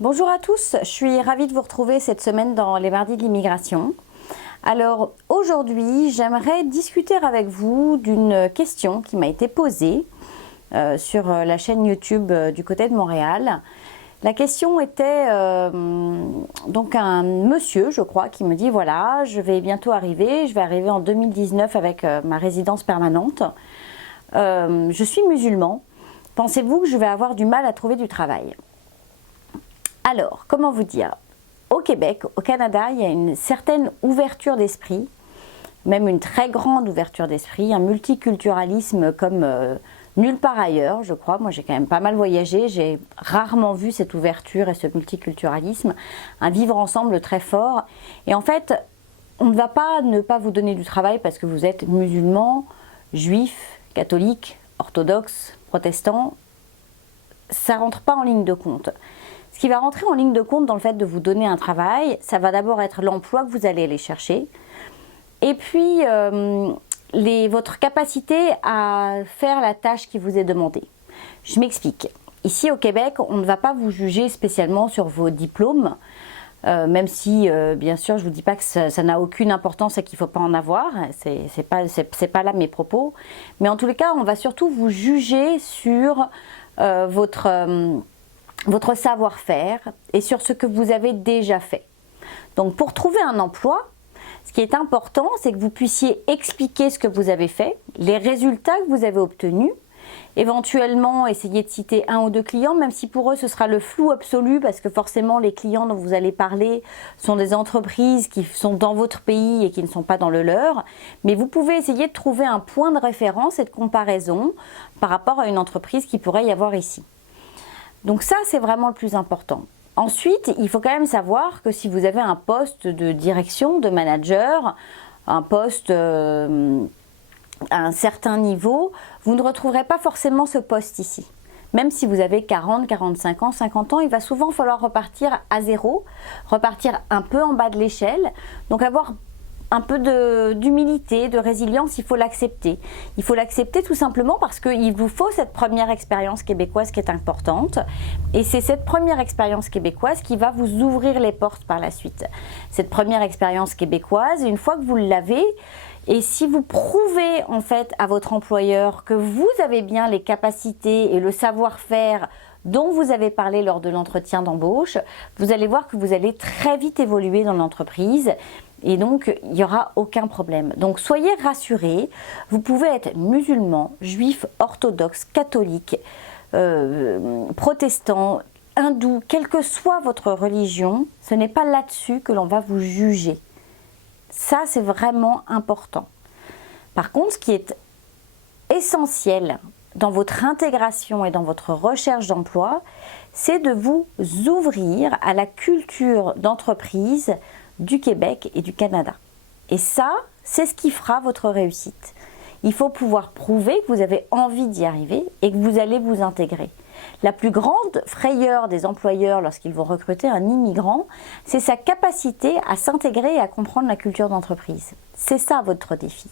Bonjour à tous, je suis ravie de vous retrouver cette semaine dans les mardis de l'immigration. Alors aujourd'hui, j'aimerais discuter avec vous d'une question qui m'a été posée sur la chaîne YouTube du côté de Montréal. La question était donc un monsieur, je crois, qui me dit voilà, je vais bientôt arriver, je vais arriver en 2019 avec ma résidence permanente. Je suis musulman, pensez-vous que je vais avoir du mal à trouver du travail ? Alors, comment vous dire? Au Québec, au Canada, il y a une certaine ouverture d'esprit, même une très grande ouverture d'esprit, un multiculturalisme comme nulle part ailleurs, je crois. Moi, j'ai quand même pas mal voyagé, j'ai rarement vu cette ouverture et ce multiculturalisme, un vivre ensemble très fort. Et en fait, on ne va pas ne pas vous donner du travail parce que vous êtes musulman, juif, catholique, orthodoxe, protestant. Ça ne rentre pas en ligne de compte. Ce qui va rentrer en ligne de compte dans le fait de vous donner un travail, ça va d'abord être l'emploi que vous allez aller chercher. Et puis, votre capacité à faire la tâche qui vous est demandée. Je m'explique. Ici au Québec, on ne va pas vous juger spécialement sur vos diplômes, même si, bien sûr, je ne vous dis pas que ça n'a aucune importance et qu'il ne faut pas en avoir. C'est pas là mes propos. Mais en tous les cas, on va surtout vous juger sur votre savoir-faire et sur ce que vous avez déjà fait. Donc pour trouver un emploi, ce qui est important, c'est que vous puissiez expliquer ce que vous avez fait, les résultats que vous avez obtenus, éventuellement essayer de citer un ou deux clients, même si pour eux ce sera le flou absolu parce que forcément les clients dont vous allez parler sont des entreprises qui sont dans votre pays et qui ne sont pas dans le leur, mais vous pouvez essayer de trouver un point de référence et de comparaison par rapport à une entreprise qui pourrait y avoir ici. Donc ça, c'est vraiment le plus important. Ensuite, il faut quand même savoir que si vous avez un poste de direction, de manager, un poste à un certain niveau, vous ne retrouverez pas forcément ce poste ici. Même si vous avez 40, 45 ans, 50 ans, il va souvent falloir repartir à zéro, repartir un peu en bas de l'échelle, donc avoir un peu d'humilité, de résilience, il faut l'accepter. Il faut l'accepter tout simplement parce qu'il vous faut cette première expérience québécoise qui est importante. Et c'est cette première expérience québécoise qui va vous ouvrir les portes par la suite. Cette première expérience québécoise, une fois que vous l'avez, et si vous prouvez en fait à votre employeur que vous avez bien les capacités et le savoir-faire dont vous avez parlé lors de l'entretien d'embauche, vous allez voir que vous allez très vite évoluer dans l'entreprise. Et donc, il n'y aura aucun problème. Donc, soyez rassurés, vous pouvez être musulman, juif, orthodoxe, catholique, protestant, hindou, quelle que soit votre religion, ce n'est pas là-dessus que l'on va vous juger. Ça, c'est vraiment important. Par contre, ce qui est essentiel dans votre intégration et dans votre recherche d'emploi, c'est de vous ouvrir à la culture d'entreprise du Québec et du Canada. Et ça, c'est ce qui fera votre réussite. Il faut pouvoir prouver que vous avez envie d'y arriver et que vous allez vous intégrer. La plus grande frayeur des employeurs lorsqu'ils vont recruter un immigrant, c'est sa capacité à s'intégrer et à comprendre la culture d'entreprise. C'est ça votre défi.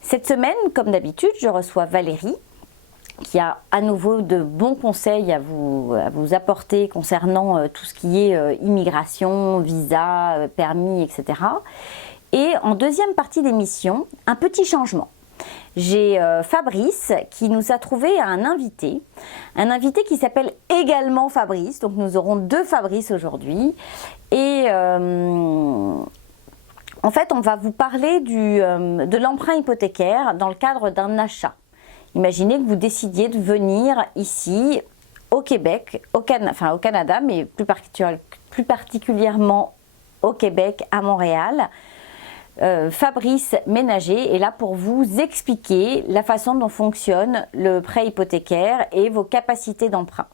Cette semaine, comme d'habitude, je reçois Valérie, qui a à nouveau de bons conseils à vous apporter concernant tout ce qui est immigration, visa, permis, etc. Et en deuxième partie d'émission, un petit changement. J'ai Fabrice qui nous a trouvé un invité qui s'appelle également Fabrice, donc nous aurons deux Fabrice aujourd'hui. Et en fait, on va vous parler de l'emprunt hypothécaire dans le cadre d'un achat. Imaginez que vous décidiez de venir ici au Québec, au Canada, mais plus particulièrement au Québec, à Montréal. Fabrice Ménager est là pour vous expliquer la façon dont fonctionne le prêt hypothécaire et vos capacités d'emprunt.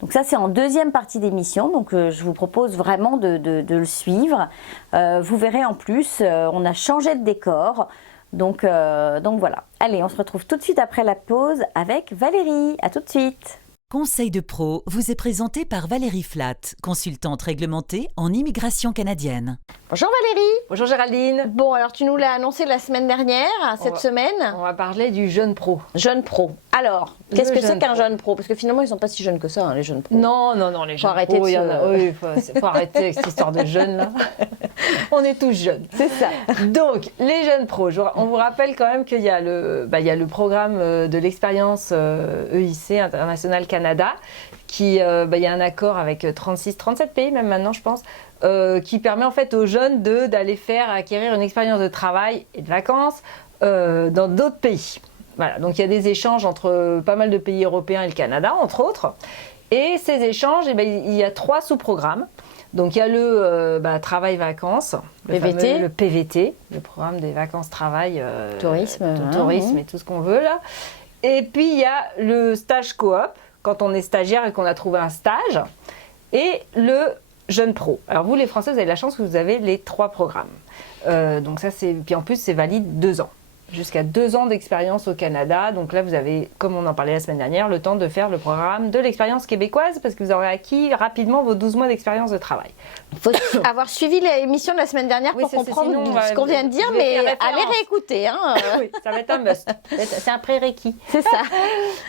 Donc ça, c'est en deuxième partie d'émission, donc je vous propose vraiment de le suivre. Vous verrez en plus, on a changé de décor. Donc voilà. Allez, on se retrouve tout de suite après la pause avec Valérie. À tout de suite. Conseil de pro vous est présenté par Valérie Flatt, consultante réglementée en immigration canadienne. Bonjour Valérie. Bonjour Géraldine. Bon, alors tu nous l'as annoncé la semaine dernière, cette semaine. On va parler du jeune pro. Jeune pro. Alors, qu'est-ce que c'est qu'un jeune pro? Parce que finalement, ils sont pas si jeunes que ça, hein, les jeunes pros. Non, les jeunes pros, il y en a. Oui, faut arrêter avec cette histoire de jeunes là. On est tous jeunes. C'est ça. Donc, les jeunes pros, on vous rappelle quand même qu'il y a il y a le programme de l'expérience EIC, International Canada, qui, il y a un accord avec 37 pays, même maintenant, je pense, qui permet en fait aux jeunes d'aller acquérir une expérience de travail et de vacances dans d'autres pays. Voilà, donc il y a des échanges entre pas mal de pays européens et le Canada, entre autres. Et ces échanges, il y a 3 sous-programmes. Donc il y a le travail-vacances, le PVT, le programme des vacances-travail, tourisme et tout ce qu'on veut là. Et puis il y a le stage coop, quand on est stagiaire et qu'on a trouvé un stage, et le jeune pro. Alors vous les Français, vous avez la chance que vous avez les 3 programmes. Donc ça puis en plus c'est valide 2 ans. Jusqu'à 2 ans d'expérience au Canada. Donc là, vous avez, comme on en parlait la semaine dernière, le temps de faire le programme de l'expérience québécoise parce que vous aurez acquis rapidement vos 12 mois d'expérience de travail. Il faut avoir suivi l'émission de la semaine dernière pour comprendre ce qu'on vient de dire, mais allez réécouter. Hein. Oui, ça va être un must. C'est un prérequis. C'est ça.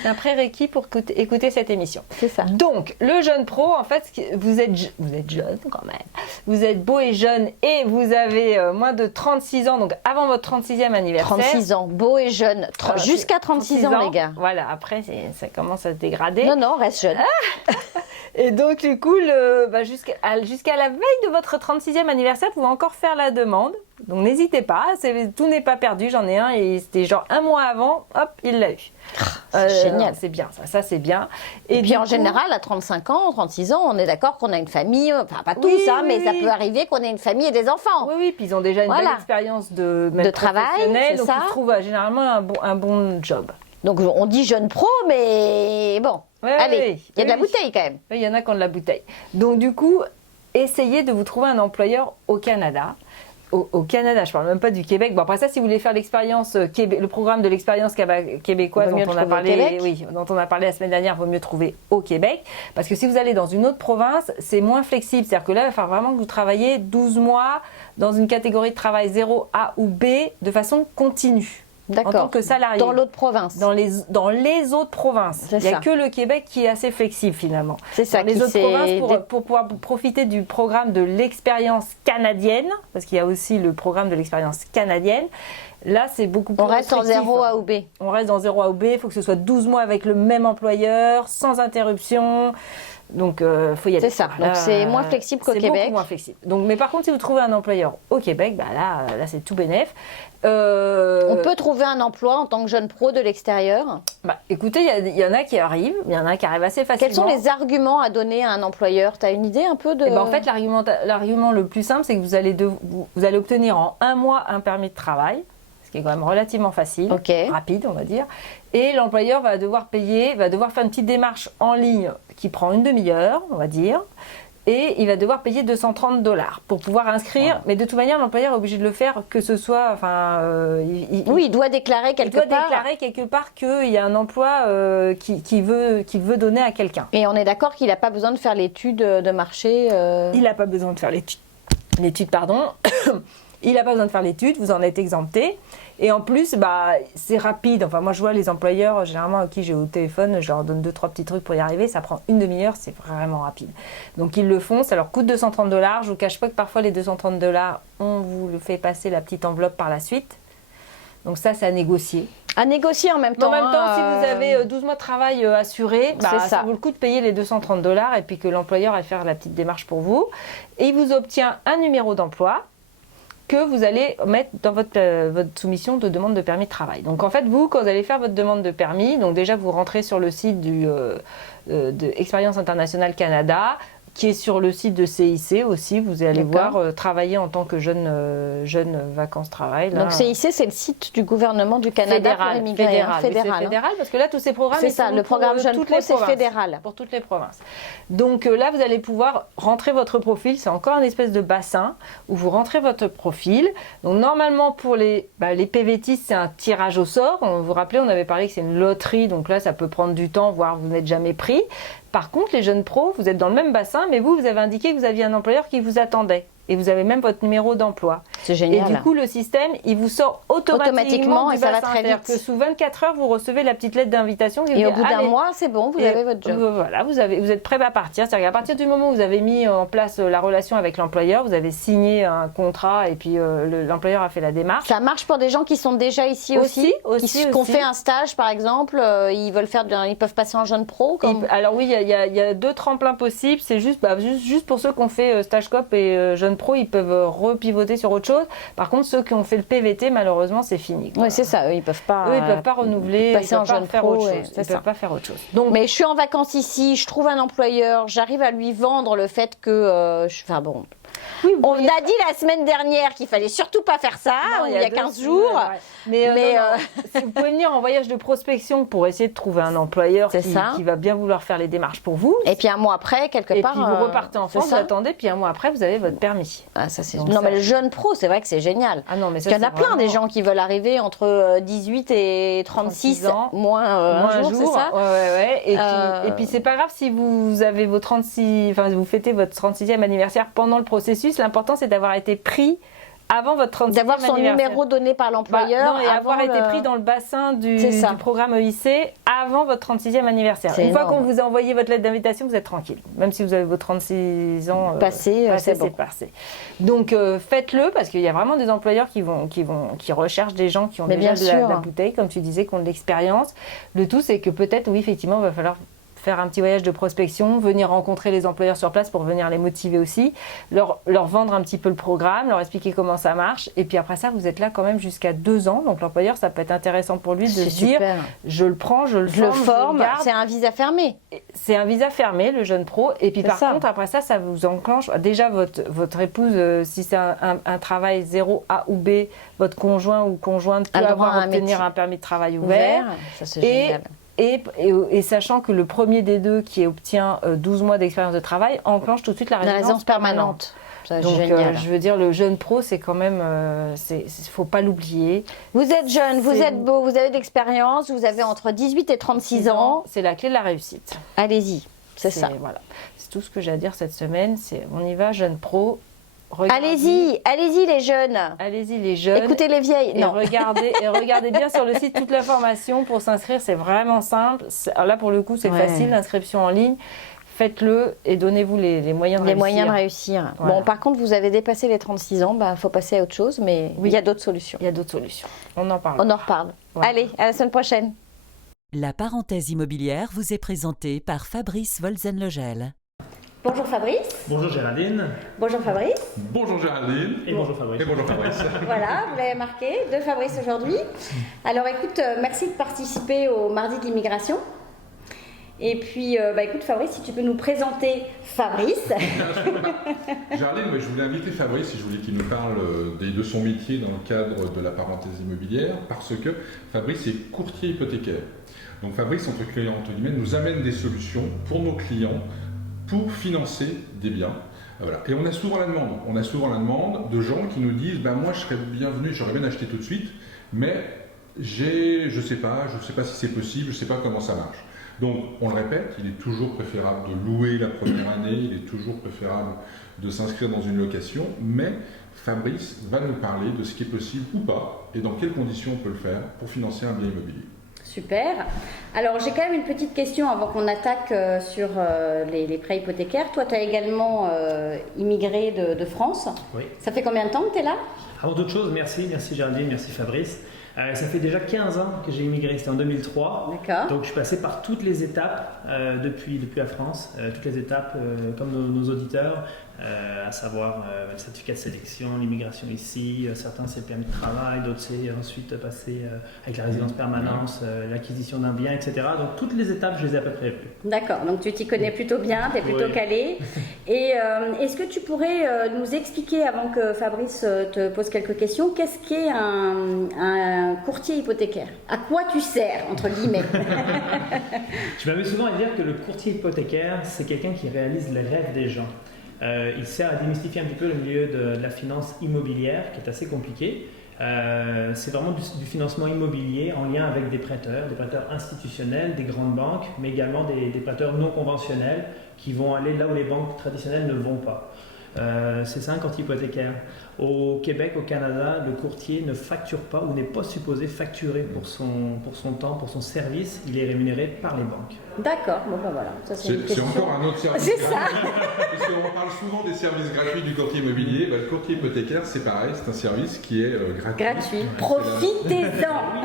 C'est un prérequis pour écouter cette émission. C'est ça. Donc, le jeune pro, en fait, vous êtes jeune quand même. Vous êtes beau et jeune et vous avez moins de 36 ans, donc avant votre 36e anniversaire. 36 ans, beau et jeune, jusqu'à 36 ans, les gars. Voilà, après, ça commence à se dégrader. Non, reste jeune. Et donc, du coup, jusqu'à la veille de votre 36e anniversaire, vous pouvez encore faire la demande. Donc, n'hésitez pas, tout n'est pas perdu. J'en ai un et c'était genre 1 mois avant, hop, il l'a eu. C'est génial. C'est bien, ça c'est bien. Et puis en général, à 35 ans, 36 ans, on est d'accord qu'on a une famille, enfin pas tous, mais ça peut arriver qu'on ait une famille et des enfants. Oui, puis ils ont déjà une belle expérience de travail, donc ils trouvent généralement un bon job. Donc on dit jeune pro, mais bon, allez, il y a de la bouteille quand même. Oui, il y en a qui ont de la bouteille. Donc du coup, essayez de vous trouver un employeur au Canada. Au Canada, je ne parle même pas du Québec. Bon, après ça, si vous voulez faire l'expérience le programme de l'expérience québécoise dont on a parlé la semaine dernière, il vaut mieux trouver au Québec. Parce que si vous allez dans une autre province, c'est moins flexible. C'est-à-dire que là, il va falloir vraiment que vous travaillez 12 mois dans une catégorie de travail 0A ou B de façon continue. D'accord. En tant que salarié. Dans l'autre province. Dans les autres provinces. Il n'y a que le Québec qui est assez flexible finalement. C'est ça. Dans les autres provinces, pour pouvoir profiter du programme de l'expérience canadienne, parce qu'il y a aussi le programme de l'expérience canadienne, là c'est beaucoup plus restrictif. On reste en 0A ou B. On reste dans 0A ou B, il faut que ce soit 12 mois avec le même employeur, sans interruption. Donc, faut y aller. C'est ça. Donc, c'est moins flexible qu'au Québec. C'est beaucoup moins flexible. Donc, mais par contre, si vous trouvez un employeur au Québec, là c'est tout bénef. On peut trouver un emploi en tant que jeune pro de l'extérieur. Écoutez, il y en a qui arrivent. Il y en a qui arrivent assez facilement. Quels sont les arguments à donner à un employeur? Tu as une idée un peu de... En fait, l'argument le plus simple, c'est que vous allez obtenir en 1 mois un permis de travail. Qui est quand même relativement facile, rapide on va dire, et l'employeur va devoir faire une petite démarche en ligne qui prend une demi-heure, on va dire, et il va devoir payer $230 pour pouvoir inscrire, mais de toute manière l'employeur est obligé de le faire, que ce soit, il doit déclarer quelque part qu'il y a un emploi qu'il veut donner à quelqu'un. Et on est d'accord qu'il n'a pas besoin de faire l'étude de marché Il n'a pas besoin de faire l'étude, pardon. Il n'a pas besoin de faire l'étude, vous en êtes exempté. Et en plus, c'est rapide. Enfin, moi, je vois les employeurs, généralement, à qui j'ai au téléphone, je leur donne 2-3 petits trucs pour y arriver. Ça prend une demi-heure, c'est vraiment rapide. Donc, ils le font, ça leur coûte $230. Je ne vous cache pas que parfois, les $230, on vous le fait passer la petite enveloppe par la suite. Donc, ça, c'est à négocier. À négocier en même temps. En même temps, si vous avez 12 mois de travail assurés, ça vaut le coup de payer les $230 et puis que l'employeur aille faire la petite démarche pour vous. Et il vous obtient un numéro d'emploi que vous allez mettre dans votre soumission de demande de permis de travail. Donc en fait, vous, quand vous allez faire votre demande de permis, donc déjà vous rentrez sur le site de Expérience Internationale Canada, qui est sur le site de CIC aussi. Vous allez voir travailler en tant que jeune vacances-travail. Donc CIC, c'est le site du gouvernement du Canada pour immigrés. Fédéral, parce que là, tous ces programmes, c'est ça, le programme Jeune Pro, c'est fédéral. Pour toutes les provinces. Donc là, vous allez pouvoir rentrer votre profil. C'est encore un espèce de bassin où vous rentrez votre profil. Donc normalement, pour les PVTistes, c'est un tirage au sort. Vous vous rappelez, on avait parlé que c'est une loterie. Donc là, ça peut prendre du temps, voire vous n'êtes jamais pris. Par contre, les jeunes pros, vous êtes dans le même bassin, mais vous avez indiqué que vous aviez un employeur qui vous attendait. Et vous avez même votre numéro d'emploi. C'est génial. Et du coup, le système, il vous sort automatiquement du et ça bassin. va très vite. Que sous 24 heures, vous recevez la petite lettre d'invitation. Et au bout d'un mois, c'est bon, vous avez votre job. Voilà, vous êtes prêt à partir. C'est-à-dire qu'à partir du moment où vous avez mis en place la relation avec l'employeur, vous avez signé un contrat et puis l'employeur a fait la démarche. Ça marche pour des gens qui sont déjà ici aussi qui ont fait un stage, par exemple, ils peuvent passer en jeune pro Alors oui, il y a 2 tremplins possibles. C'est juste pour ceux qui ont fait stage coop et jeune pro, ils peuvent repivoter sur autre chose. Par contre, ceux qui ont fait le PVT, malheureusement, c'est fini. Oui, c'est ça. Eux, ils peuvent pas renouveler, passer en jeune pro. Ils peuvent pas faire autre chose. Donc, mais je suis en vacances ici, je trouve un employeur, j'arrive à lui vendre le fait que on a dit la semaine dernière qu'il fallait surtout pas faire ça, il y a 15 jours. Mais si vous pouvez venir en voyage de prospection pour essayer de trouver un employeur qui va bien vouloir faire les démarches pour vous. Et puis un mois après, quelque part. Et puis vous repartez en France, vous attendez, puis un mois après, vous avez votre permis. Ah, ça, c'est... Non, mais le jeune pro, c'est vrai que c'est génial. Ah non, mais ça, il y en a plein des gens qui veulent arriver entre 18 et 36 ans, moins un jour, c'est ça ouais. Et puis c'est pas grave si vous avez vos 36, enfin vous fêtez votre 36e anniversaire pendant le processus. L'important, c'est d'avoir été pris avant votre 36e d'avoir son numéro donné par l'employeur et avoir été pris dans le bassin du programme EIC avant votre 36e anniversaire. Une fois qu'on vous a envoyé votre lettre d'invitation, vous êtes tranquille. Même si vous avez vos 36 ans passé, c'est bon. passé. Donc faites-le, parce qu'il y a vraiment des employeurs qui recherchent des gens qui ont déjà de la bouteille, comme tu disais, qui ont de l'expérience. Le tout, c'est que peut-être, oui, effectivement, il va falloir faire un petit voyage de prospection, venir rencontrer les employeurs sur place pour venir les motiver aussi, leur vendre un petit peu le programme, leur expliquer comment ça marche. Et puis après ça, vous êtes là quand même jusqu'à 2 ans. Donc l'employeur, ça peut être intéressant pour lui de se dire, je le prends, je le forme. C'est un visa fermé. C'est un visa fermé, le jeune pro. Et puis par contre, après ça, ça vous enclenche. Déjà, votre épouse, si c'est un travail 0 A ou B, votre conjoint ou conjointe peut obtenir un permis de travail ouvert. Ça, c'est génial. Et sachant que le premier des deux qui obtient 12 mois d'expérience de travail enclenche tout de suite la résidence permanente. Donc je veux dire, le jeune pro, c'est quand même, faut pas l'oublier. Vous êtes jeune, vous êtes beau, vous avez de l'expérience, vous avez entre 18 et 36 ans. C'est la clé de la réussite. Allez-y, c'est ça. Voilà. C'est tout ce que j'ai à dire cette semaine. On y va, jeune pro. Allez-y les jeunes. Allez-y les jeunes. Écoutez les vieilles. Et regardez bien sur le site toute l'information pour s'inscrire. C'est vraiment simple. Là pour le coup c'est facile, l'inscription en ligne. Faites-le et donnez-vous les moyens de réussir. Les moyens de réussir. Voilà. Bon, par contre, vous avez dépassé les 36 ans, faut passer à autre chose, mais il y a d'autres solutions. Il y a d'autres solutions. On en parle. On en reparle. Voilà. Allez, à la semaine prochaine. La parenthèse immobilière vous est présentée par Fabrice Wolzenlogel. Bonjour Fabrice. Bonjour Géraldine. Bonjour Fabrice. Bonjour Géraldine. Et bonjour Fabrice. Et bonjour Fabrice. Voilà, vous l'avez marqué, de Fabrice aujourd'hui. Alors écoute, merci de participer au Mardi de l'immigration. Et puis, écoute Fabrice, si tu peux nous présenter Fabrice. Géraldine, je voulais inviter Fabrice et je voulais qu'il nous parle de son métier dans le cadre de la parenthèse immobilière, parce que Fabrice est courtier hypothécaire. Donc Fabrice, entre guillemets, nous amène des solutions pour nos clients pour financer des biens. Voilà. Et on a souvent la demande. On a souvent la demande de gens qui nous disent moi je serais bienvenu, j'aurais bien acheté tout de suite, mais je sais pas si c'est possible, je sais pas comment ça marche. Donc on le répète, il est toujours préférable de louer la première année, il est toujours préférable de s'inscrire dans une location, mais Fabrice va nous parler de ce qui est possible ou pas et dans quelles conditions on peut le faire pour financer un bien immobilier. Super. Alors, j'ai quand même une petite question avant qu'on attaque sur les prêts hypothécaires. Toi, tu as également immigré de France. Oui. Ça fait combien de temps que tu es là ? Avant toute chose, merci Géraldine, merci Fabrice. Ça fait déjà 15 ans que j'ai immigré, c'était en 2003. D'accord. Donc je suis passé par toutes les étapes depuis la France, toutes les étapes comme nos auditeurs, à savoir le certificat de sélection, l'immigration ici, certains c'est le permis de travail, d'autres c'est ensuite passer avec la résidence permanente, l'acquisition d'un bien, etc. Donc toutes les étapes, je les ai à peu près vues. D'accord, donc tu t'y connais plutôt bien, tu es plutôt calé. Et est-ce que tu pourrais nous expliquer, avant que Fabrice te pose quelques questions, qu'est-ce qu'est un courtier hypothécaire? À quoi tu sers, entre guillemets? Je m'amuse souvent à dire que le courtier hypothécaire, c'est quelqu'un qui réalise les rêves des gens. Il sert à démystifier un petit peu le milieu de la finance immobilière, qui est assez compliqué. C'est vraiment du financement immobilier en lien avec des prêteurs institutionnels, des grandes banques, mais également des prêteurs non conventionnels qui vont aller là où les banques traditionnelles ne vont pas. C'est ça un courtier hypothécaire. Au Québec, au Canada, le courtier ne facture pas ou n'est pas supposé facturer pour son temps, pour son service. Il est rémunéré par les banques. D'accord, bon ben voilà. Ça, c'est encore un autre service. C'est ça. Parce qu'on parle souvent des services gratuits du courtier immobilier. Le courtier hypothécaire, c'est pareil, c'est un service qui est gratuit. Gratuit. Profitez-en.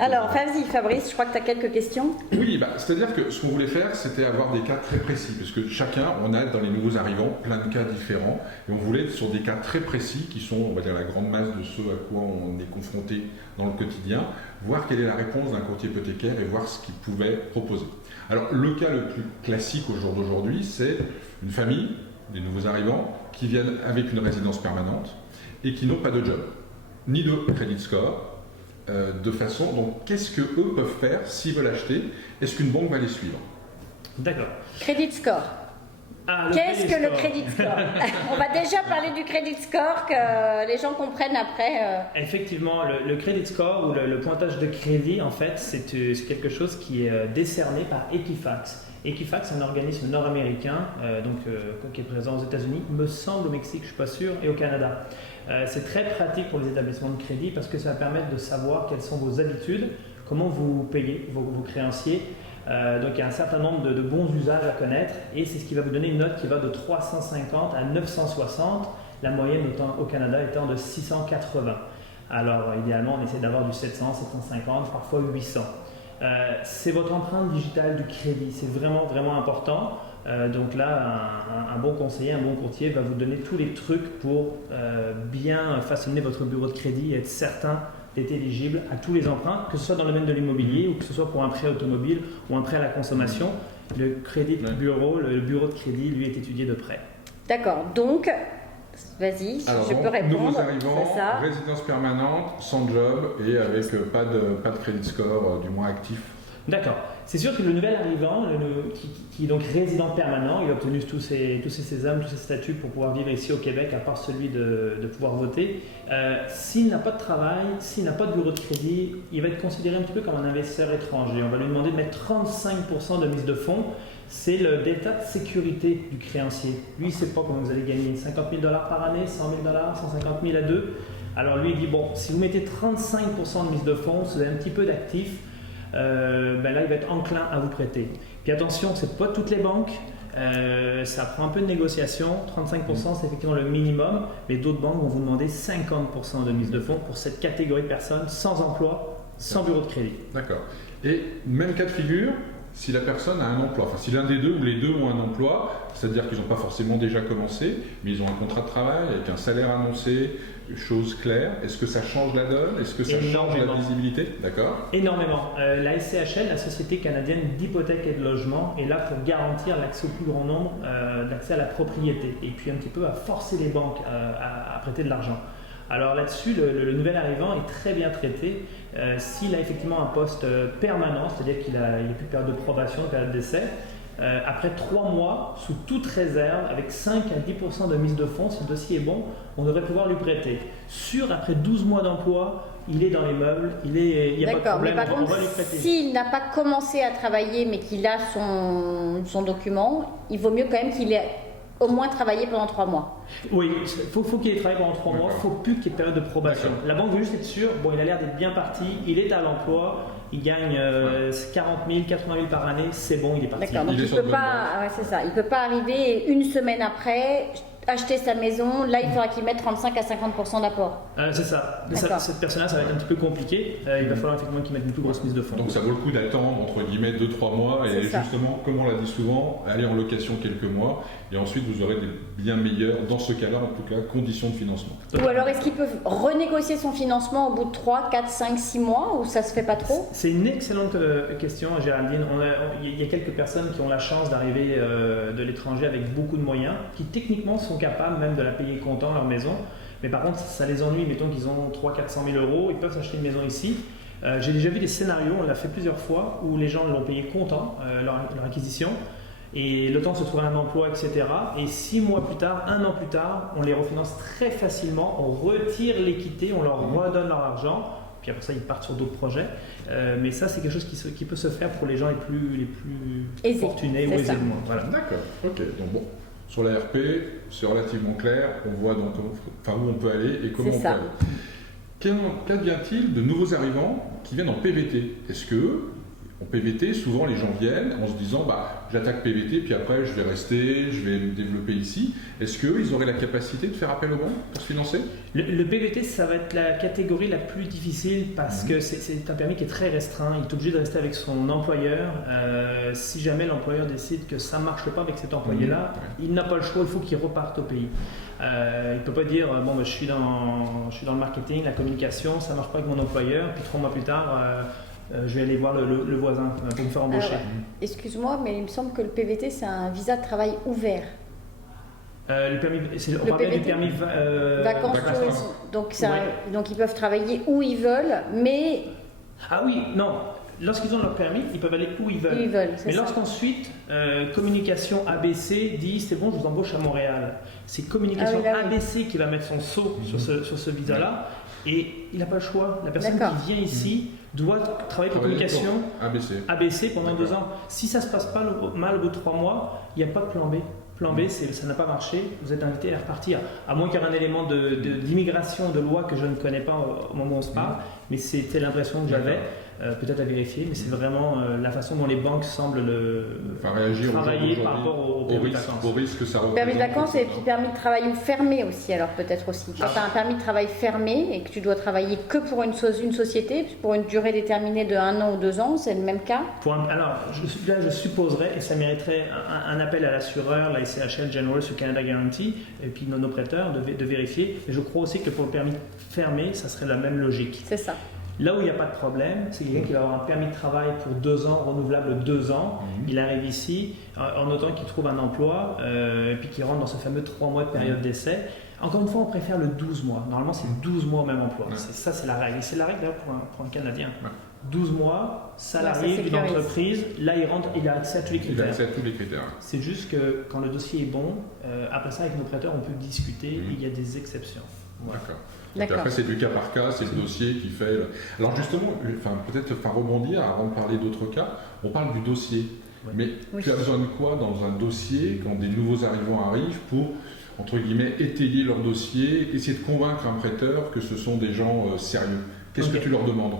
Alors, vas-y Fabrice, je crois que tu as quelques questions. Oui, c'est-à-dire que ce qu'on voulait faire, c'était avoir des cas très précis. Parce que chacun, on a dans les nouveaux arrivants plein de cas différents. Et on voulait être sur des cas très précis qui sont, on va dire, la grande masse de ceux à quoi on est confronté dans le quotidien, voir quelle est la réponse d'un courtier hypothécaire et voir ce qu'il pouvait proposer. Alors, le cas le plus classique au jour d'aujourd'hui, c'est une famille, des nouveaux arrivants, qui viennent avec une résidence permanente et qui n'ont pas de job, ni de credit score, de façon. Donc, qu'est-ce qu'eux peuvent faire s'ils veulent acheter? Est-ce qu'une banque va les suivre? D'accord. Credit score. Qu'est-ce que le credit score? On va déjà parler du credit score, que les gens comprennent après. Effectivement, le credit score ou le pointage de crédit, en fait, c'est quelque chose qui est décerné par Equifax. Equifax, c'est un organisme nord-américain, qui est présent aux États-Unis, me semble au Mexique, je ne suis pas sûr, et au Canada. C'est très pratique pour les établissements de crédit parce que ça va permettre de savoir quelles sont vos habitudes, comment vous payez vos créanciers. Donc il y a un certain nombre de bons usages à connaître et c'est ce qui va vous donner une note qui va de 350 à 960, la moyenne au Canada étant de 680. Alors idéalement on essaie d'avoir du 700, 750, parfois 800. C'est votre empreinte digitale du crédit, c'est vraiment vraiment important. Donc là un bon conseiller, un bon courtier va vous donner tous les trucs pour bien façonner votre bureau de crédit et être certain d'être éligible à tous les emprunts, que ce soit dans le domaine de l'immobilier ou que ce soit pour un prêt automobile ou un prêt à la consommation. Le crédit bureau, le bureau de crédit, lui, est étudié de près. D'accord, donc, vas-y, je peux répondre. Nouveaux arrivants, résidence permanente, sans job et avec pas de credit score, du moins actif. D'accord. C'est sûr que le nouvel arrivant, qui est donc résident permanent, il a obtenu tous ses sésames, tous ses statuts pour pouvoir vivre ici au Québec, à part celui de pouvoir voter. S'il n'a pas de travail, s'il n'a pas de bureau de crédit, il va être considéré un petit peu comme un investisseur étranger. On va lui demander de mettre 35% de mise de fonds. C'est le delta de sécurité du créancier. Lui, il ne sait pas comment vous allez gagner 50 000 $ par année, 100 000 $, 150 000 à deux. Alors lui, il dit, bon, si vous mettez 35% de mise de fonds, si vous avez un petit peu d'actifs, là il va être enclin à vous prêter. Puis attention, c'est pas toutes les banques, ça prend un peu de négociation. 35% c'est effectivement le minimum, mais d'autres banques vont vous demander 50% de mise de fonds pour cette catégorie de personnes sans emploi, sans bureau de crédit. D'accord. Et même cas de figure, si la personne a un emploi, enfin si l'un des deux ou les deux ont un emploi, c'est-à-dire qu'ils n'ont pas forcément déjà commencé, mais ils ont un contrat de travail avec un salaire annoncé, chose claire, est-ce que ça change la donne? Est-ce que ça change la visibilité? D'accord. Énormément. La SCHL, la Société canadienne d'hypothèque et de logement, est là pour garantir l'accès au plus grand nombre d'accès à la propriété et puis un petit peu à forcer les banques à prêter de l'argent. Alors là-dessus, le nouvel arrivant est très bien traité. S'il a effectivement un poste permanent, c'est-à-dire qu'il n'a plus de période de probation, de période d'essai, après 3 mois, sous toute réserve, avec 5 à 10% de mise de fonds, si le dossier est bon, on devrait pouvoir lui prêter. Après 12 mois d'emploi, il est dans les meubles, il n'y a pas de problème, mais par contre, s'il n'a pas commencé à travailler mais qu'il a son document, il vaut mieux quand même qu'il ait au moins travaillé pendant 3 mois. Oui, il faut qu'il ait travaillé pendant 3 mois, il ne faut plus qu'il y ait de période de probation. La banque veut juste être sûre, il a l'air d'être bien parti, il est à l'emploi, il gagne 40 000, 80 000 par année, c'est bon, il est parti. D'accord, donc il ne peut pas arriver une semaine après, acheter sa maison, là il faudra qu'il mette 35 à 50% d'apport. C'est ça. D'accord. Cette personne-là, ça va être un petit peu compliqué. Il va falloir effectivement qu'il mette une plus grosse mise de fonds. Donc ça vaut le coup d'attendre entre guillemets 2-3 mois et C'est ça. justement, comme on l'a dit souvent, aller en location quelques mois et ensuite vous aurez des bien meilleures, dans ce cas-là en tout cas, conditions de financement. Ou alors est-ce qu'ils peuvent renégocier son financement au bout de 3, 4, 5, 6 mois ou ça se fait pas trop? C'est une excellente question, Géraldine. Il y a quelques personnes qui ont la chance d'arriver de l'étranger avec beaucoup de moyens, qui techniquement sont capables même de la payer comptant, leur maison. Mais par contre, ça les ennuie. Mettons qu'ils ont 300 000 à 400 000 €, ils peuvent s'acheter une maison ici. J'ai déjà vu des scénarios, on l'a fait plusieurs fois, où les gens l'ont payé comptant, leur acquisition. Et le temps de se trouver un emploi, etc. Et 6 mois plus tard, 1 an plus tard, on les refinance très facilement, on retire l'équité, on leur redonne leur argent. Puis après ça, ils partent sur d'autres projets. Mais ça, c'est quelque chose qui peut se faire pour les gens les plus Aisés, fortunés ou c'est aisés ça. de moi. Voilà. D'accord, ok. Donc bon, sur la RP, c'est relativement clair, on voit donc où on peut aller et comment C'est on ça. peut aller. Qu'advient-il de nouveaux arrivants qui viennent en PVT? Est-ce que en PVT, souvent les gens viennent en se disant j'attaque PVT, puis après je vais rester, je vais me développer ici. Est-ce qu'ils auraient la capacité de faire appel aux banques pour se financer? Le PVT, ça va être la catégorie la plus difficile parce que c'est un permis qui est très restreint. Il est obligé de rester avec son employeur. Si jamais l'employeur décide que ça ne marche pas avec cet employé-là, il n'a pas le choix, il faut qu'il reparte au pays. Il ne peut pas dire je suis dans le marketing, la communication, ça ne marche pas avec mon employeur, puis 3 mois plus tard, je vais aller voir le voisin pour me faire embaucher. Alors, excuse-moi, mais il me semble que le PVT c'est un visa de travail ouvert. Le permis, on Le parle bien du PVT. permis Vacances, vacances. tourisme. Donc, Ouais. donc ils peuvent travailler où ils veulent, mais Ah oui, non. Lorsqu'ils ont leur permis, ils peuvent aller où ils veulent. où ils veulent. C'est Mais ça. lorsqu'ensuite, communication ABC dit c'est bon, je vous embauche à Montréal. C'est communication Ah oui, là, oui. ABC qui va mettre son sceau sur ce visa-là et il n'a pas le choix. La personne D'accord. qui vient ici doit travailler pour communication ABC. ABC pendant D'accord. 2 ans. Si ça se passe pas mal au bout de 3 mois, il n'y a pas de plan B. Plan B, ça n'a pas marché, vous êtes invité à repartir. À moins qu'il y ait un élément d'immigration, de loi que je ne connais pas au moment où on se parle, mais c'était l'impression que j'avais. Peut-être à vérifier, mais c'est vraiment la façon dont les banques semblent Réagir travailler aujourd'hui par rapport au permis de vacances. au risque que ça représente. Permis de vacances et etc. puis permis de travail fermé aussi, alors peut-être aussi. Quand tu as un permis de travail fermé et que tu dois travailler que pour une société, pour une durée déterminée de 1 an ou 2 ans, c'est le même cas? Alors, je supposerais, et ça mériterait un appel à l'assureur, la SCHL, General sur Canada Guarantee, et puis nos prêteurs de vérifier. Et je crois aussi que pour le permis fermé, ça serait la même logique. C'est ça. Là où il n'y a pas de problème, c'est quelqu'un qui va avoir un permis de travail pour 2 ans, renouvelable 2 ans. Il arrive ici en notant qu'il trouve un emploi et puis qu'il rentre dans ce fameux 3 mois de période d'essai. Encore une fois, on préfère le 12 mois. Normalement, c'est 12 mois au même emploi. Ça, c'est la règle. Et c'est la règle d'ailleurs pour un Canadien. 12 mois, salarié ça d'une sécurise. entreprise, là il rentre, il a accès à tous les Il a critères. accès à tous les critères. C'est juste que quand le dossier est bon, après ça, avec nos prêteurs, on peut discuter. Il y a des exceptions. Voilà. D'accord. Donc D'accord. après, c'est du cas par cas, c'est le dossier qui fait. Alors justement, peut-être rebondir avant de parler d'autres cas, on parle du dossier. Ouais. Mais Oui. tu as besoin de quoi dans un dossier quand des nouveaux arrivants arrivent pour, entre guillemets, étayer leur dossier, essayer de convaincre un prêteur que ce sont des gens sérieux? Qu'est-ce Ok. que tu leur demandes?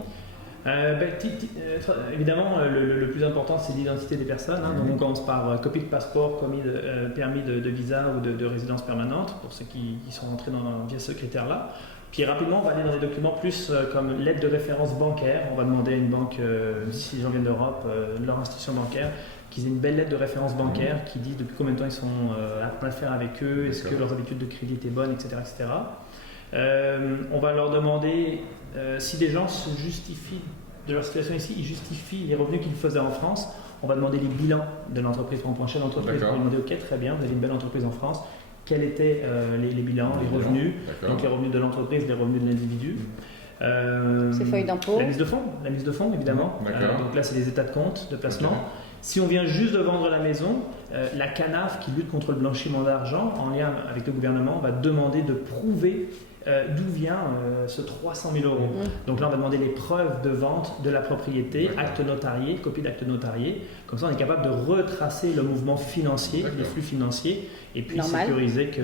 Évidemment, le plus important, c'est l'identité des personnes. Donc, on commence par copie de passeport, permis de visa ou de résidence permanente, pour ceux qui sont rentrés via ce critère-là. Puis rapidement, on va aller dans des documents plus comme lettre de référence bancaire. On va demander à une banque, si les gens viennent d'Europe, leur institution bancaire, qu'ils aient une belle lettre de référence bancaire qui dit depuis combien de temps ils sont à affaire avec eux, est-ce que leurs habitudes de crédit étaient bonnes, etc. etc. On va leur demander si des gens se justifient de leur situation ici, ils justifient les revenus qu'ils faisaient en France. On va demander les bilans de l'entreprise pour un chef d'entreprise. On va D'accord. demander ok, très bien, vous avez une belle entreprise en France. Quels étaient les bilans, les revenus, D'accord. donc les revenus de l'entreprise, les revenus de l'individu. Ces feuilles d'impôt. La mise de fonds évidemment. D'accord. Donc là, c'est les états de compte, de placement. Ok. Si on vient juste de vendre la maison, la CANAF, qui lutte contre le blanchiment d'argent, en lien avec le gouvernement, va demander de prouver d'où vient ce 300 000 euros. Donc là, on va demander les preuves de vente de la propriété, D'accord. acte notarié, copie d'acte notarié. Comme ça, on est capable de retracer le mouvement financier, D'accord. les flux financiers, et puis Normal. sécuriser que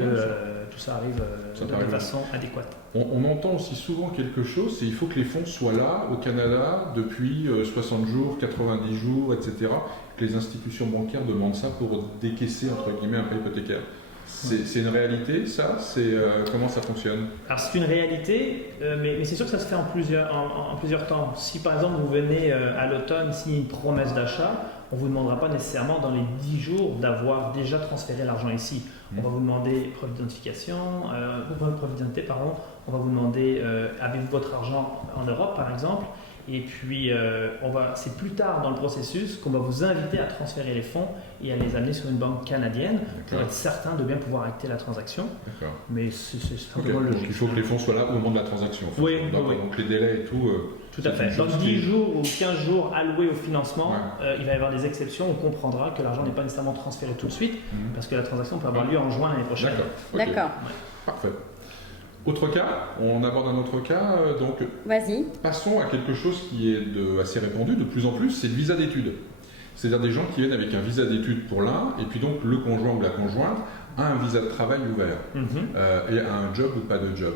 tout ça arrive Ça de t'arrive. façon adéquate. On entend aussi souvent quelque chose, c'est il faut que les fonds soient là au Canada depuis 60 jours, 90 jours, etc. Que les institutions bancaires demandent ça pour décaisser entre guillemets un prêt hypothécaire. C'est une réalité, ça? Comment ça fonctionne? Alors c'est une réalité, mais c'est sûr que ça se fait en plusieurs temps. Si par exemple vous venez à l'automne signer une promesse d'achat, on ne vous demandera pas nécessairement dans les 10 jours d'avoir déjà transféré l'argent ici. On va vous demander preuve d'identité, on va vous demander avez-vous votre argent en Europe par exemple, et puis c'est plus tard dans le processus qu'on va vous inviter à transférer les fonds et à les amener sur une banque canadienne pour être certain de bien pouvoir acter la transaction. D'accord. Mais c'est Okay. logique. Donc il faut que les fonds soient là au moment de la transaction. Oui, Donc les délais et tout. Tout à fait. Dans 10 jours ou 15 jours alloués au financement, il va y avoir des exceptions. On comprendra que l'argent n'est pas nécessairement transféré tout de suite parce que la transaction peut avoir lieu en juin l'année prochaine. D'accord. D'accord. Parfait. Autre cas, on aborde un autre cas, donc Vas-y. passons à quelque chose qui est assez répandu de plus en plus, c'est le visa d'études. C'est-à-dire des gens qui viennent avec un visa d'études pour l'un, et puis donc le conjoint ou la conjointe a un visa de travail ouvert, et a un job ou pas de job.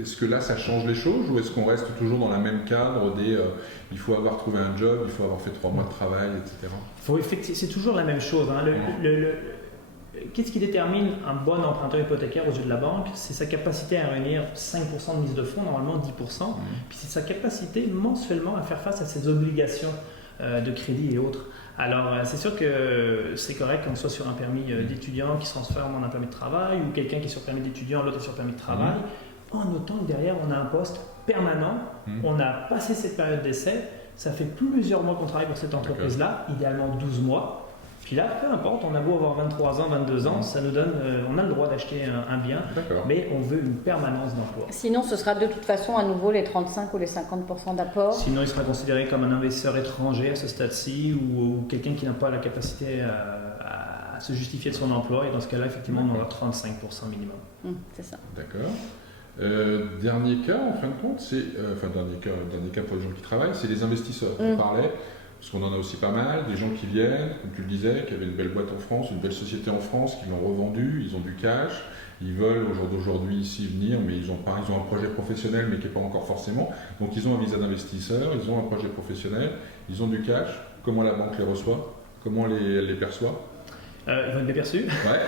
Est-ce que là ça change les choses, ou est-ce qu'on reste toujours dans le même cadre il faut avoir trouvé un job, il faut avoir fait 3 mois de travail, etc. C'est toujours la même chose. Hein. Qu'est-ce qui détermine un bon emprunteur hypothécaire aux yeux de la banque? C'est sa capacité à réunir 5% de mise de fonds, normalement 10%, puis c'est sa capacité mensuellement à faire face à ses obligations de crédit et autres. Alors c'est sûr que c'est correct qu'on soit sur un permis d'étudiant qui se transforme en un permis de travail, ou quelqu'un qui est sur permis d'étudiant, l'autre est sur permis de travail, en notant que derrière on a un poste permanent, on a passé cette période d'essai, ça fait plusieurs mois qu'on travaille pour cette entreprise-là, idéalement 12 mois. Puis là, peu importe, on a beau avoir 23 ans, 22 ans, ça nous donne, on a le droit d'acheter un bien, mais on veut une permanence d'emploi. Sinon, ce sera de toute façon à nouveau les 35 ou les 50% d'apport. Sinon, il sera considéré comme un investisseur étranger à ce stade-ci, ou quelqu'un qui n'a pas la capacité à se justifier de son emploi, et dans ce cas-là, effectivement, on aura 35% minimum. C'est ça. D'accord. Dernier cas, en fin de compte, dernier cas pour les gens qui travaillent, c'est les investisseurs. On parlait, parce qu'on en a aussi pas mal, des gens qui viennent, comme tu le disais, qui avaient une belle boîte en France, une belle société en France, qui l'ont revendue, ils ont du cash, ils veulent au jour d'aujourd'hui ici venir, mais ils ont un projet professionnel, mais qui n'est pas encore forcément. Donc ils ont un visa d'investisseur, ils ont un projet professionnel, ils ont du cash. Comment la banque les reçoit? Comment elle les perçoit? Ils vont être bien perçus.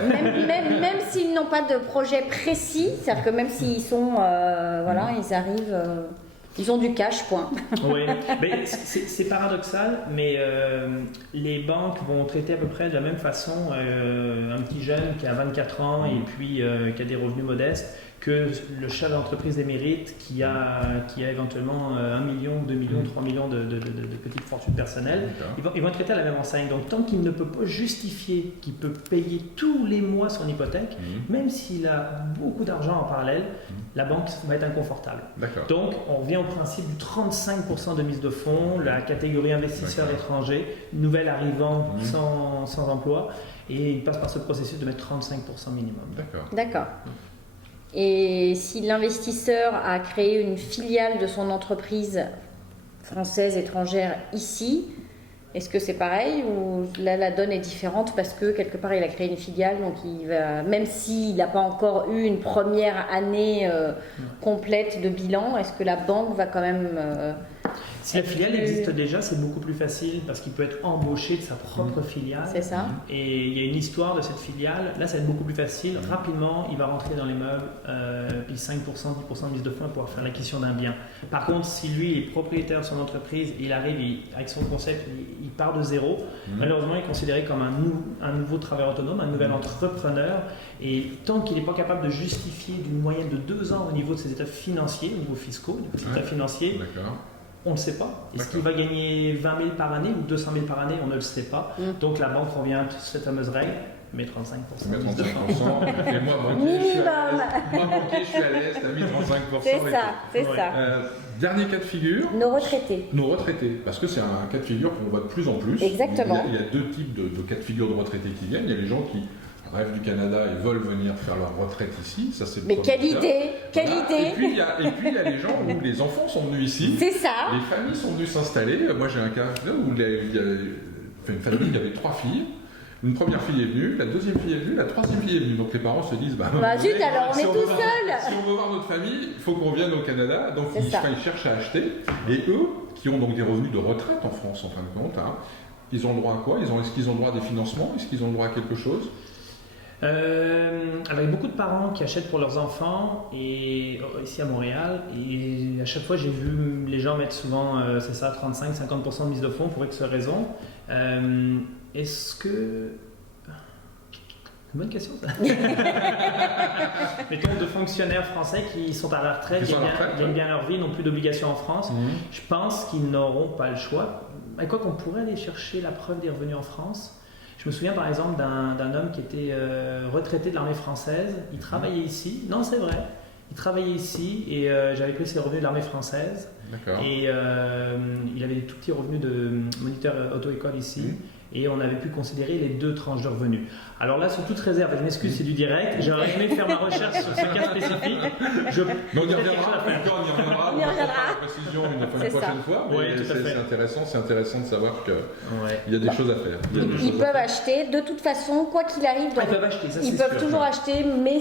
Même s'ils n'ont pas de projet précis, c'est-à-dire que même s'ils sont, ils arrivent, ils ont du cash, point. Oui, mais c'est paradoxal, mais les banques vont traiter à peu près de la même façon un petit jeune qui a 24 ans et puis qui a des revenus modestes que le chef d'entreprise émérite qui a éventuellement 1 million, 2 millions, 3 millions de petites fortunes personnelles. Ils vont être traités à la même enseigne. Donc tant qu'il ne peut pas justifier qu'il peut payer tous les mois son hypothèque, même s'il a beaucoup d'argent en parallèle, la banque va être inconfortable. Donc on revient au principe du 35% de mise de fonds, la catégorie investisseur étranger, nouvel arrivant sans emploi, et il passe par ce processus de mettre 35% minimum. D'accord. Et si l'investisseur a créé une filiale de son entreprise française, étrangère, ici, est-ce que c'est pareil, ou là la donne est différente parce que quelque part il a créé une filiale, donc il va, même s'il n'a pas encore eu une première année complète de bilan, est-ce que la banque va quand même... Si la filiale existe déjà, c'est beaucoup plus facile parce qu'il peut être embauché de sa propre filiale. C'est ça. Et il y a une histoire de cette filiale. Là, ça va être beaucoup plus facile. Rapidement, il va rentrer dans les meubles, puis 5%, 10% de mise de fonds pour pouvoir faire l'acquisition d'un bien. Par contre, si lui est propriétaire de son entreprise, il arrive avec son concept, il part de zéro. Malheureusement, il est considéré comme un nouveau travailleur autonome, un nouvel entrepreneur. Et tant qu'il n'est pas capable de justifier d'une moyenne de 2 ans au niveau de ses états financiers, au niveau fiscaux, au niveau de ses états financiers, on ne le sait pas. Est-ce qu'il va gagner 20 000 par année ou 200 000 par année? On ne le sait pas. Donc la banque revient à cette fameuse règle, mais 35%. Mais 35%. Et moi, banquier, je suis à l'aise, t'as mis 35%. C'est ça. Dernier cas de figure. Nos retraités. Parce que c'est un cas de figure qu'on voit de plus en plus. Exactement. Il y a 2 types de cas de figure de retraités qui viennent. Il y a les gens qui rêvent du Canada et veulent venir faire leur retraite ici. Ça, c'est mais quelle idée. Et puis il y a les gens où les enfants sont venus ici. C'est ça. Les familles sont venues s'installer. Moi, j'ai un cas où il y a une famille qui avait 3 filles. Une première fille est venue, la deuxième fille est venue, la troisième fille est venue. Donc les parents se disent, zut, alors on est tout seul. Si on veut voir notre famille, il faut qu'on vienne au Canada. Donc ils cherchent à acheter. Et eux, qui ont donc des revenus de retraite en France, en fin de compte, ils ont le droit à quoi? Est-ce qu'ils ont le droit à des financements? Est-ce qu'ils ont le droit à quelque chose? Avec beaucoup de parents qui achètent pour leurs enfants et ici à Montréal, et à chaque fois j'ai vu les gens mettre souvent, c'est ça, 35-50% de mise de fonds pour X raisons. Est-ce que... C'est une bonne question ça. Mettons de fonctionnaires français qui sont à la retraite, gagnent bien leur vie, n'ont plus d'obligations en France. Je pense qu'ils n'auront pas le choix. À quoi qu'on pourrait aller chercher la preuve des revenus en France. Je me souviens par exemple d'un homme qui était retraité de l'armée française. Il travaillait ici. Non, c'est vrai. Il travaillait ici et j'avais pris ses revenus de l'armée française. D'accord. Et il avait des tout petits revenus de moniteur auto-école ici. Et on avait pu considérer les 2 tranches de revenus. Alors là, sur toute réserve, je m'excuse, c'est du direct. J'aurais aimé faire ma recherche sur ce cas spécifique. Mais on y reviendra. On y reviendra. La précision une prochaine fois. Oui, Mais tout à fait. c'est intéressant de savoir qu'il y a des choses à faire. Ils peuvent acheter, de toute façon, quoi qu'il arrive. Donc, ils peuvent acheter, ça c'est ils peuvent sûr. toujours acheter, mais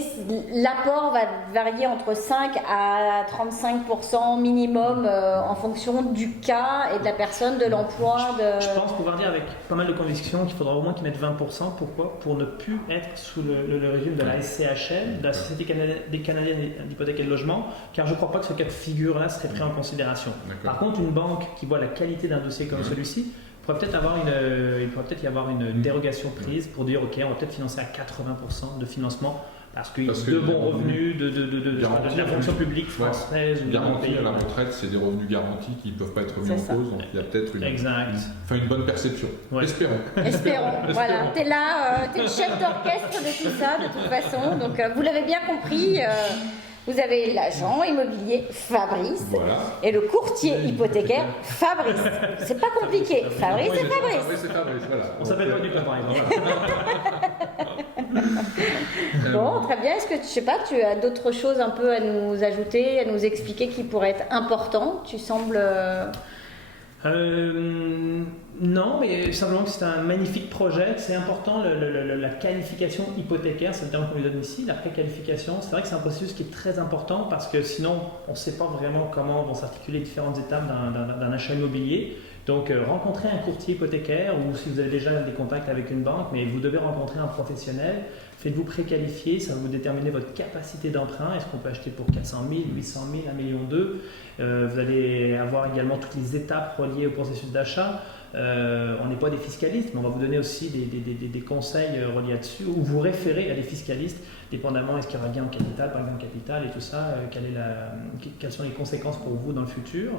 l'apport va varier entre 5 à 35% minimum en fonction du cas et de la personne, de l'emploi. Je pense pouvoir dire avec pas mal de conviction qu'il faudra au moins qu'ils mettent 20%. Pourquoi ? Pour ne plus être sous le régime de la SCHL, de la Société canadienne d'hypothèque et de logement, car je ne crois pas que ce cas de figure-là serait pris en considération. Par contre, une banque qui voit la qualité d'un dossier comme celui-ci, il pourrait peut-être y avoir une dérogation prise pour dire ok, on va peut-être financer à 80% de financement parce qu'il y a de bons revenus de la fonction publique française. Garantie à la retraite, c'est des revenus garantis qui ne peuvent pas être mis en cause, donc il y a peut-être une bonne perception. Ouais. Espérons. Voilà, t'es là, t'es le chef d'orchestre de tout ça, de toute façon. Donc vous l'avez bien compris, vous avez l'agent immobilier Fabrice et le courtier hypothécaire Fabrice. C'est pas compliqué, Fabrice et Fabrice. Voilà. On s'appelle pas du tout par exemple. Bon, très bien. Est-ce que, je sais pas, tu as d'autres choses un peu à nous ajouter, à nous expliquer qui pourraient être importantes ? Tu sembles... Non, mais simplement que c'est un magnifique projet. C'est important, la qualification hypothécaire, c'est le terme qu'on lui donne ici, la préqualification. C'est vrai que c'est un processus qui est très important parce que sinon, on ne sait pas vraiment comment vont s'articuler les différentes étapes d'un achat immobilier. Donc, rencontrez un courtier hypothécaire ou si vous avez déjà des contacts avec une banque, mais vous devez rencontrer un professionnel. Faites-vous préqualifier, ça va vous déterminer votre capacité d'emprunt. Est-ce qu'on peut acheter pour 400 000, 800 000, 1,2 million ? Vous allez avoir également toutes les étapes reliées au processus d'achat. On n'est pas des fiscalistes, mais on va vous donner aussi des conseils reliés là-dessus ou vous référer à des fiscalistes, dépendamment est-ce qu'il y aura gain en capital, pas gain en capital et tout ça, quelles sont les conséquences pour vous dans le futur.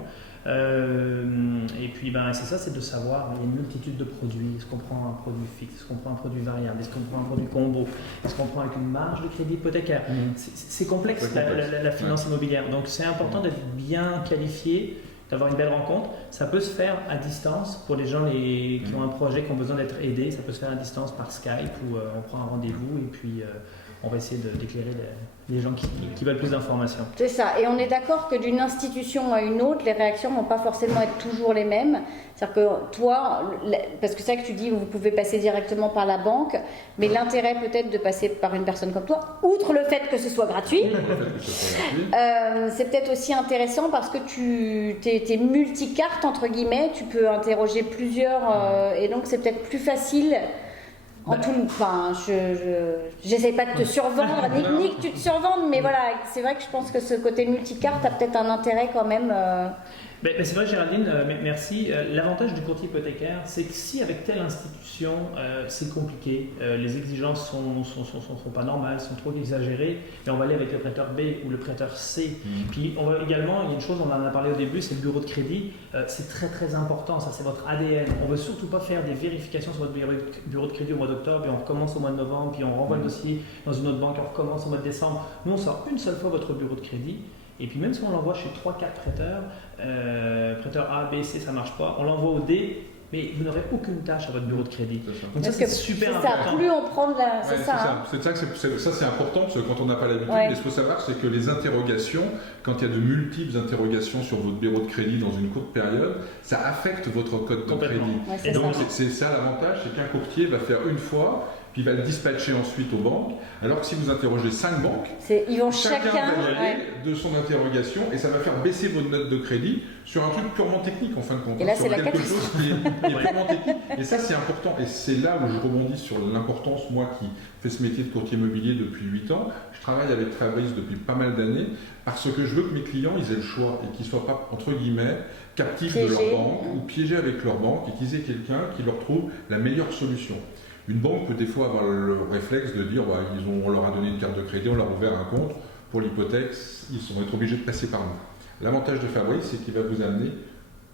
Et puis c'est ça, c'est de savoir, il y a une multitude de produits. Est-ce qu'on prend un produit fixe, est-ce qu'on prend un produit variable, est-ce qu'on prend un produit combo, est-ce qu'on prend avec une marge de crédit hypothécaire. C'est complexe, la finance immobilière, donc c'est important d'être bien qualifié, d'avoir une belle rencontre. Ça peut se faire à distance pour les gens qui ont un projet, qui ont besoin d'être aidés. Ça peut se faire à distance par Skype où on prend un rendez-vous et puis on va essayer d'éclairer les gens qui veulent plus d'informations. C'est ça. Et on est d'accord que d'une institution à une autre, les réactions ne vont pas forcément être toujours les mêmes. C'est-à-dire que toi, parce que c'est vrai que tu dis vous pouvez passer directement par la banque, mais l'intérêt peut-être de passer par une personne comme toi, outre le fait que ce soit gratuit, c'est peut-être aussi intéressant parce que tu es multicarte entre guillemets, tu peux interroger plusieurs et donc c'est peut-être plus facile. J'essaie pas de te survendre, ni que tu te survendes, mais voilà, c'est vrai que je pense que ce côté multicarte a peut-être un intérêt quand même. C'est vrai Géraldine, merci. L'avantage du courtier hypothécaire, c'est que si avec telle institution c'est compliqué, les exigences sont pas normales, sont trop exagérées, mais on va aller avec le prêteur B ou le prêteur C. Puis on va également, il y a une chose, on en a parlé au début, c'est le bureau de crédit. C'est très très important, ça c'est votre ADN. On veut surtout pas faire des vérifications sur votre bureau de crédit au mois d'octobre, puis on recommence au mois de novembre, puis on renvoie le dossier dans une autre banque, on recommence au mois de décembre. Nous on sort une seule fois votre bureau de crédit. Et puis même si on l'envoie chez 3-4 prêteurs, prêteur A, B, C, ça ne marche pas, on l'envoie au D, mais vous n'aurez aucune tâche à votre bureau de crédit. Donc ça c'est super important. Plus on prend de la... C'est ça. C'est important, parce que quand on n'a pas l'habitude, mais ce qu'il faut savoir, c'est que les interrogations, quand il y a de multiples interrogations sur votre bureau de crédit dans une courte période, ça affecte votre code de crédit. Et donc c'est ça l'avantage, c'est qu'un courtier va faire une fois, puis il va le dispatcher ensuite aux banques. Alors que si vous interrogez 5 banques, Ils vont chacun va y aller ouais. de son interrogation et ça va faire baisser votre note de crédit sur un truc purement technique en fin de compte. Et là, sur c'est la quelque catastrophe. chose qui est purement technique. Et ça, c'est important. Et c'est là où je rebondis sur l'importance, moi qui fais ce métier de courtier immobilier depuis 8 ans. Je travaille avec Fabrice depuis pas mal d'années parce que je veux que mes clients ils aient le choix et qu'ils ne soient pas, entre guillemets, captifs de leur banque ou piégés avec leur banque et qu'ils aient quelqu'un qui leur trouve la meilleure solution. Une banque peut des fois avoir le réflexe de dire on leur a donné une carte de crédit, on leur a ouvert un compte pour l'hypothèque, ils vont être obligés de passer par nous. L'avantage de Fabrice, c'est qu'il va vous amener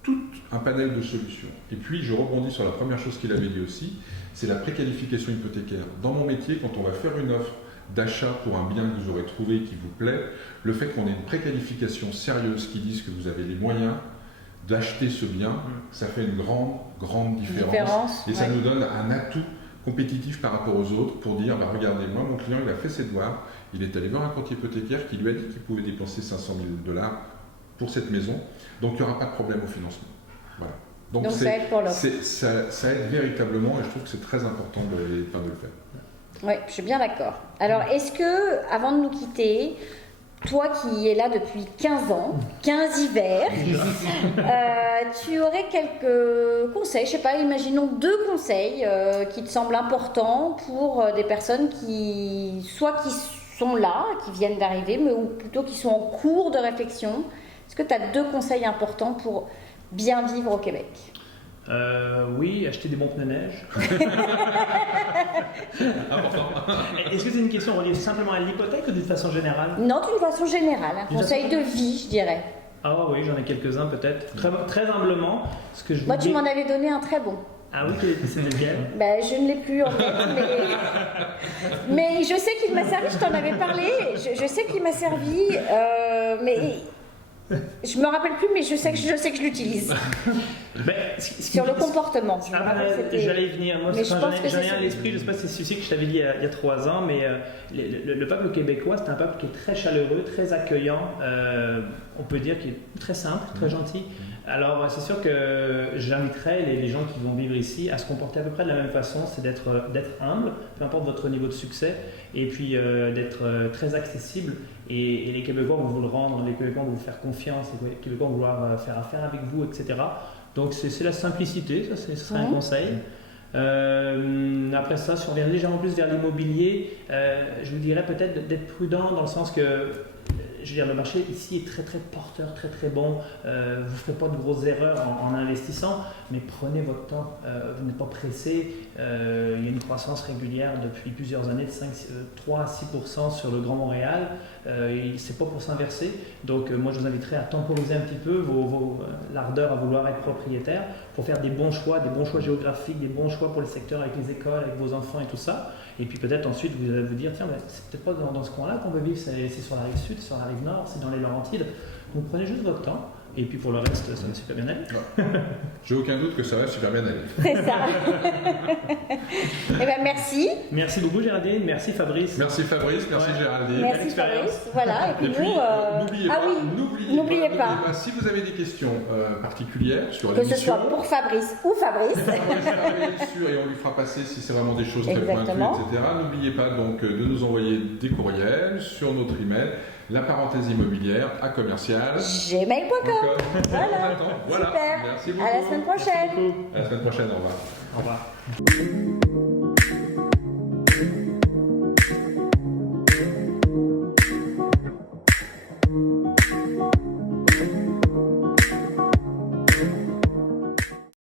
tout un panel de solutions. Et puis, je rebondis sur la première chose qu'il avait dit aussi, c'est la préqualification hypothécaire. Dans mon métier, quand on va faire une offre d'achat pour un bien que vous aurez trouvé et qui vous plaît, le fait qu'on ait une préqualification sérieuse qui dise que vous avez les moyens d'acheter ce bien, ça fait une grande différence. Et ça nous donne un atout compétitif par rapport aux autres pour dire regardez, moi mon client il a fait ses devoirs, il est allé voir un courtier hypothécaire qui lui a dit qu'il pouvait dépenser 500 000 $ pour cette maison, donc il n'y aura pas de problème au financement. Voilà. Donc ça aide pour l'offre. Ça aide véritablement et je trouve que c'est très important de le faire. Oui, je suis bien d'accord. Alors, est-ce que, avant de nous quitter, toi qui es là depuis 15 ans, 15 hivers, tu aurais quelques conseils, je sais pas, imaginons 2 conseils qui te semblent importants pour des personnes qui sont là, qui viennent d'arriver, mais ou plutôt qui sont en cours de réflexion. Est-ce que tu as 2 conseils importants pour bien vivre au Québec ? Oui, acheter des bons pneus neige. Est-ce que c'est une question reliée simplement à l'hypothèque ou d'une façon générale? Non, d'une façon générale, un conseil de vie, je dirais. Ah oui, j'en ai quelques-uns peut-être. Très humblement, ce que je Moi, vous tu dis... m'en avais donné un très bon. Ah oui, c'était lequel? Je ne l'ai plus en fait, mais je sais qu'il m'a servi, je t'en avais parlé, je sais qu'il m'a servi, mais je me rappelle plus, mais je sais que je l'utilise. Sur le comportement. J'allais y venir. Moi, mais je pense que j'en ai un à l'esprit, je ne sais pas si c'est celui que je t'avais dit il y a 3 ans, mais le peuple québécois, c'est un peuple qui est très chaleureux, très accueillant, on peut dire qu'il est très simple, très gentil. Alors, c'est sûr que j'inviterais les gens qui vont vivre ici à se comporter à peu près de la même façon, c'est d'être humble, peu importe votre niveau de succès, et puis d'être très accessible. Et les Québécois vont vous le rendre, les Québécois vont vous faire confiance, les Québécois vont vouloir faire affaire avec vous, etc. Donc, c'est la simplicité, ça, ce serait un conseil. Après ça, si on revient légèrement plus vers l'immobilier, je vous dirais peut-être d'être prudent dans le sens que je veux dire, le marché ici est très très porteur, très très bon. Vous ne ferez pas de grosses erreurs en investissant, mais prenez votre temps. Vous n'êtes pas pressé. Il y a une croissance régulière depuis plusieurs années de 3 à 6% sur le Grand Montréal. C'est pas pour s'inverser. Donc moi je vous inviterai à temporiser un petit peu l'ardeur à vouloir être propriétaire pour faire des bons choix géographiques, des bons choix pour le secteur avec les écoles, avec vos enfants et tout ça. Et puis peut-être ensuite vous allez vous dire tiens, c'est peut-être pas dans ce coin-là qu'on veut vivre, c'est sur la rive sud, c'est sur la rive nord, c'est dans les Laurentides. Donc prenez juste votre temps. Et puis pour le reste, ça va super bien aller. J'ai aucun doute que ça va super bien aller. C'est ça. Eh bien, merci. Merci beaucoup Géraldine, merci Fabrice. Merci Fabrice, merci Géraldine. Merci Fabrice. Voilà, et puis nous... n'oubliez pas. Si vous avez des questions particulières sur que l'émission... ce soit pour Fabrice ou Fabrice. et on lui fera passer si c'est vraiment des choses très pointues, etc. N'oubliez pas donc de nous envoyer des courriels sur notre email. La parenthèse immobilière à commercial gmail.com. Voilà. Super. Merci beaucoup. À la semaine prochaine. À la semaine prochaine. Au revoir. Au revoir.